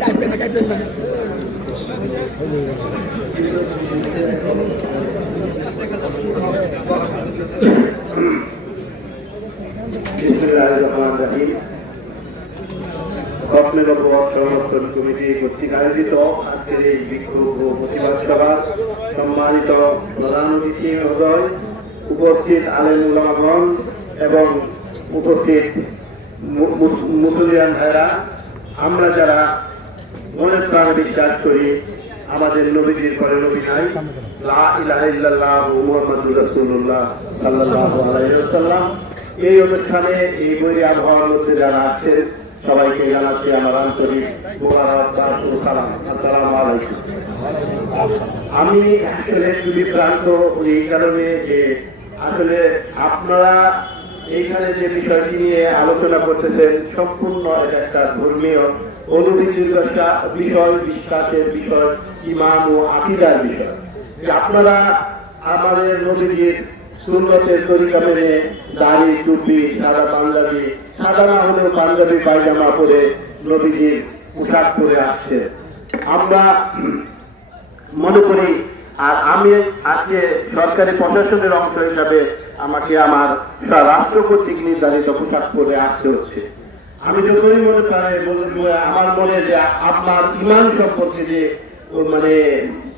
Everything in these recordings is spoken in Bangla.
কাটবেন না কাটবেন না। স্বপ্নের সংরক্ষণ কমিটি কর্তৃক আয়োজিত আজকের এই বিক্ষোভ প্রতিবাদ সভা সম্মানিত প্রধান অতিথি উপস্থিত আলেম এবং উপস্থিত মুসলিয়ান ভাইরা, আমরা যারা মনের প্রাণে বিশ্বাস করি, আমাদের নবীজির পরে নবী নাই। এই অনুষ্ঠানে, এই বৈরী আবহাওয়ার মধ্যে যারা আছেন, সবাইকে জানাচ্ছি আমার আন্তরিক আমি আসলে খুবই প্রান্ত এই কারণে যে আসলে আপনারা এইখানে যে বিষয়টি নিয়ে আলোচনা করতেছেন সম্পূর্ণ একটা ধর্মীয় অনুভূতির বিষয়, বিশ্বাসের বিষয় ইমান ও আকিদার বিষয়। আপনারা আমাদের নবীজির সুন্নতের তরিকা মেনে দাড়ি, টুপি, সাদা পাঞ্জাবি, সাদা না হলেও পাঞ্জাবি পায়জামা পরে নবীজির পোশাক পরে আসছে। আমরা মনে করি, আর আমি আজকে সরকারি প্রশাসনের অংশ হিসাবে আমাকে আমার রাষ্ট্র নির্ধারিত পোশাক পরে আসতে হচ্ছে। আমি যতই মনে পারে আমার মনে যে আপনার ইমান সম্পর্কে যে মানে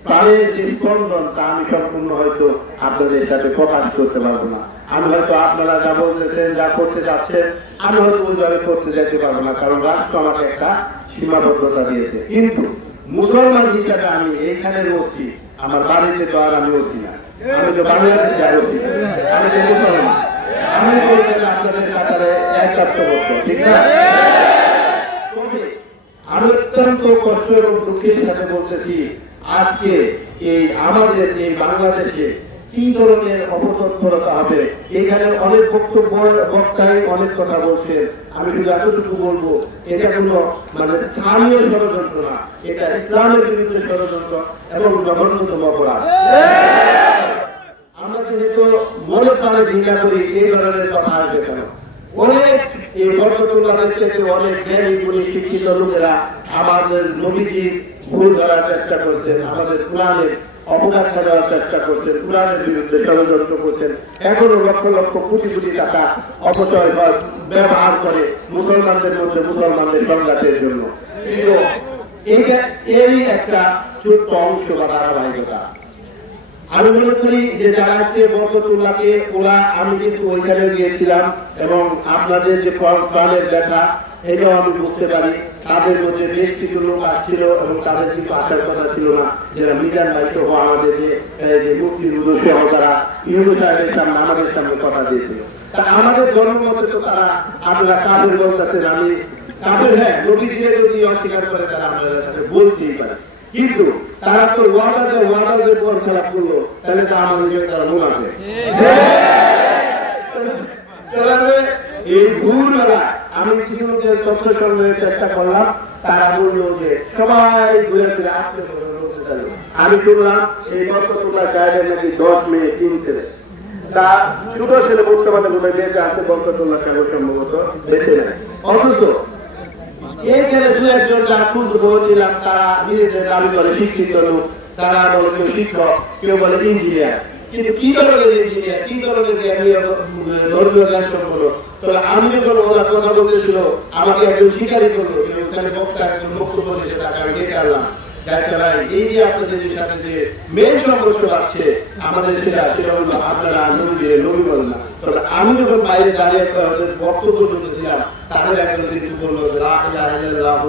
প্রাণের যে স্পন্দন, তা আমি সম্পূর্ণ হয়তো আপনাদের সাথে প্রকাশ করতে পারব না। আমি হয়তো আপনারা যা বলতেছেন, যা করতে যাচ্ছেন, আমি হয়তো ওইভাবে করতে যেতে পারব না, কারণ রাষ্ট্র আমাকে একটা সীমাবদ্ধতা দিয়েছে। কিন্তু মুসলমান হিসাবে আমি এইখানে বসছি আমার বাড়িতে তো আর আমি বসছি না। আমি তো অত্যন্ত কষ্ট এবং দুঃখের সাথে বলতেছি, আজকে এই আমাদের এই বাংলাদেশে কি ধরনের অপতৎপরতা হবে। এখানে অনেক বক্তব্য বক্তায় অনেক কথা বলছেন। আমি শুধু এতটুকু বলব, এটা কোনো মানে স্থানীয় ষড়যন্ত্র না, এটা ইসলামের বিরুদ্ধে ষড়যন্ত্র এবং জঘন্যতম অপরাধ। যেহেতু মনে প্রাণে চিন্তা করি এই ধরনের কথা আসবে কেন? অনেক এই বরকতুল্লাহের থেকে অনেক জ্ঞানী গুণী শিক্ষিত লোকেরা আমাদের নবীজি ভুল ধরার চেষ্টা করছেন, আমাদের কোরআনের অপব্যাখ্যা দেওয়ার চেষ্টা করছেন, কোরআনের বিরুদ্ধে ষড়যন্ত্র করছেন। এখনও লক্ষ লক্ষ কোটি কোটি টাকা অপচয় বা ব্যবহার করে মুসলমানদের মধ্যে মুসলমানদের সংঘাতের জন্য। কিন্তু এই একটা ছোট্ট অংশ বা ধারাবাহিকতা আমি মনে করি যে যারা আজকে বরকতুল্লাহকে ওরা, আমি কিন্তু ওইখানে গিয়েছিলাম এবং আপনাদের যে প্রাণ- প্রাণের ব্যথা, এটাও আমি বুঝতে পারি। তাদের মধ্যে বেশ কিছু লোক আসছিল এবং তাদের কিন্তু আসার কথা ছিল না। যারা মিজান ভাই সহ আমাদের যে যে মুক্তি রুদু সহ তারা ইউনু সাহেবের সামনে, আমাদের সামনে কথা দিয়েছিল। তা আমাদের জন্মমতে তো তারা আপনারা কাদের বলতেছেন আমি কাদের হ্যাঁ নবী দিয়ে যদি অস্বীকার করে তারা আমাদের সাথে বলতেই পারে। কিন্তু তারা তো ওয়াদা যে ওয়াদা যে পর খেলাপ করল। তাহলে তো আমাদের তারা মুনাফে তাহলে এই ভুল আমি কিছু তথ্য সংগ্রহের চেষ্টা করলাম, তারা বলল যে সবাই ঘুরে ফিরে আসতে আমি শুনলাম এই নাকি দশ মেয়ে, তিন ছেলে। তা ছোট ছেলে বর্তমানে মনে বেঁচে আছে বরকতুল্লাহ সাহেব সম্ভবত বেঁচে নেয় এখানে দু একজন যারা ক্ষুদ্র তারা নিজেদের দাবি করে শিক্ষিত লোক তারা বলে কেউ শিক্ষক, কেউ বলে ইঞ্জিনিয়ার আমি যখন যে বাইরে দাঁড়িয়ে বক্তব্য শুনেছিলাম তাদের একজন কিন্তু বলল যে, লা ইলাহা ইল্লাল্লাহু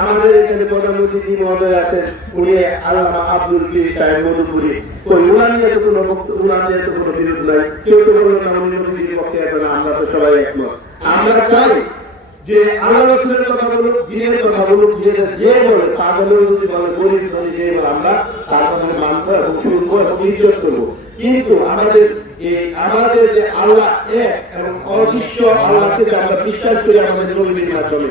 আমাদের এখানে প্রধানমন্ত্রী মহোদয় আছেন? উনি আল্লামা আব্দুল সাহেব মধুপুরি। ওই উনার নিয়ে তো কোনো উনার নিয়ে তো কোনো বিরোধ নাই। কেউ তো বলল না, উনি নবীজির পক্ষে এখন আমরা তো সবাই একমত। আমরা চাই যে রসুলের কথা বলুক, দিনের কথা বলুক, যে যে বলে পাগলের যদি বলে, গরিব ধনী যে বলে আমরা, তার কথা মানবো এবং শুনব এবং ইজ্জত করব। কিন্তু আমাদের আমাদের যে আল্লাহ এক এবং অদৃশ্য আল্লাহকে যে আমরা বিশ্বাস করি আমাদের নবীর মাধ্যমে।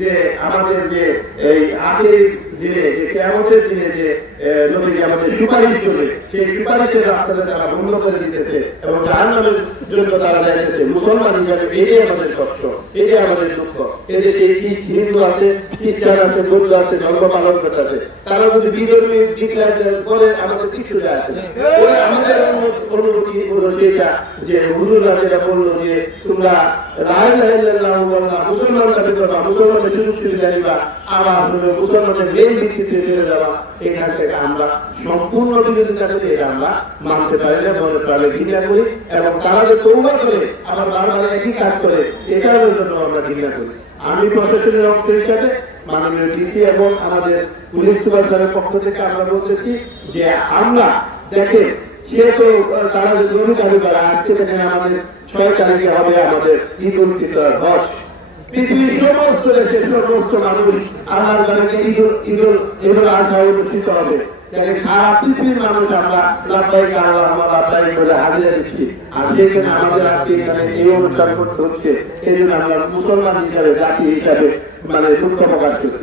যে আমাদের যে এই আগের দিনে, যে কেমতের দিনে যে নবীজি আমাদের সুপারিশ করবে, সেই সুপারিশের রাস্তাতে তারা বন্ধ করে দিতেছে এবং জাহান্নামের জন্য তারা যাইতেছে। মুসলমান হিসাবে এটাই আমাদের কষ্ট, এটাই আমাদের দুঃখ। এদেশে হিন্দু আছে, খ্রিস্টান আছে, বৌদ্ধ আছে ধর্ম পালন করতেছে তারা যদি বিধর্মী ডিক্লেয়ার করে আমাদের কিছু আসে ওই আমাদের অনুভূতি হলো সেটা যে হুজুররা যেটা বলল যে, তোমরা রায় লাইল্লাহ আমরা আমি প্রশাসনের অংশ হিসাবে, মাননীয় ডিসি এবং আমাদের পুলিশ সুপারভাইজারের পক্ষ থেকে আমরা বলতেছি যে আমরা, দেখেন, সে তো তারা যে জমি দাবি করে, আজকে থেকে আমাদের ছয় তারিখে হবে আমাদের ঈদ উল ফিতর, হজ। পৃথিবীর সমস্ত দেশের সমস্ত মানুষ আমার ঘরে ঈদ উল- ঈদ উল ঈদ উল আজহা অনুষ্ঠিত হবে আমাদের জন্য মুসলমান হিসাবে, জাতি হিসাবে মানে দুঃখ প্রকাশ থেকে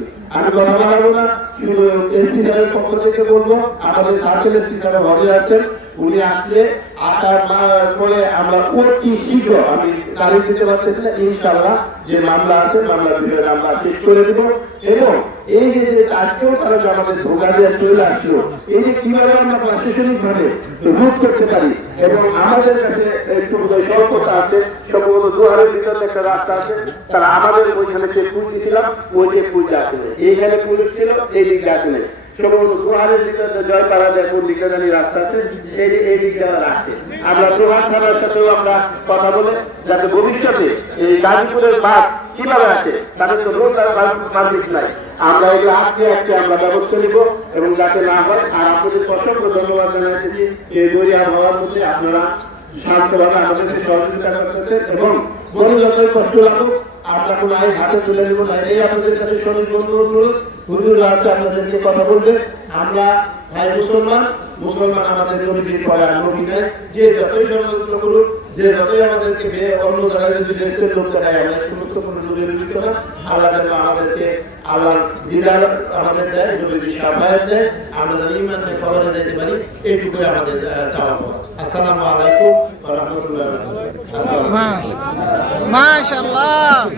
বলব, আমাদের সার্কেল এসপি স্যার হজে আছেন উনি আসলে আসার পরে আমরা অতি শীঘ্র, আমি তারিখ দিতে পারতেছি না ইনশাল্লাহ যে মামলা আছে, মামলা দিলে আমরা শেষ করে দেব। এবং এই যে যে আজকেও তারা যে আমাদের ধোকা দিয়ে চলে আসলো, এই যে কীভাবে আমরা প্রশাসনিক ভাবে রোধ করতে পারি, এবং আমাদের কাছে একটু স্বল্পতা আছে, সম্ভবত দুয়ারের ভিতরে একটা রাস্তা আছে, তারা আমাদের ওইখানে চেক পুল দিয়েছিলাম ওই চেক পুলটা আসেনি এইখানে পুলিশ ছিল, এই দিকে আসেনি আমরা প্রভাত থানার ব্যবস্থা নিব, এবং যাতে না হয়, আর আপনাদের অসংখ্য ধন্যবাদ জানাচ্ছি এই দরিয়া হওয়ার মধ্যে আপনারা শান্তভাবে আমাদেরকে সহযোগিতা করতেছেন, এবং কষ্ট লাগুক হাতে তুলে না। এই আপনাদের কাছে অনুরোধ, হুজুর আপনাদেরকে কথা বলবে। আমরা, ভাই মুসলমান মুসলমান আমাদের নাই যে যতই ষড়যন্ত্র করুক, যে যতই আমাদেরকে অন্য জায়গায় যদি দেখতে সমস্ত কোনো না। আল্লাহ যেন আমাদেরকে আল্লাহ দিদার আমাদের দেয় সাহায্য দেয়, আমরা যেন খবরে যেতে পারি, এইটুকুই আমাদের চাওয়া। আসসালামু আলাইকুম। ما, ما شاء الله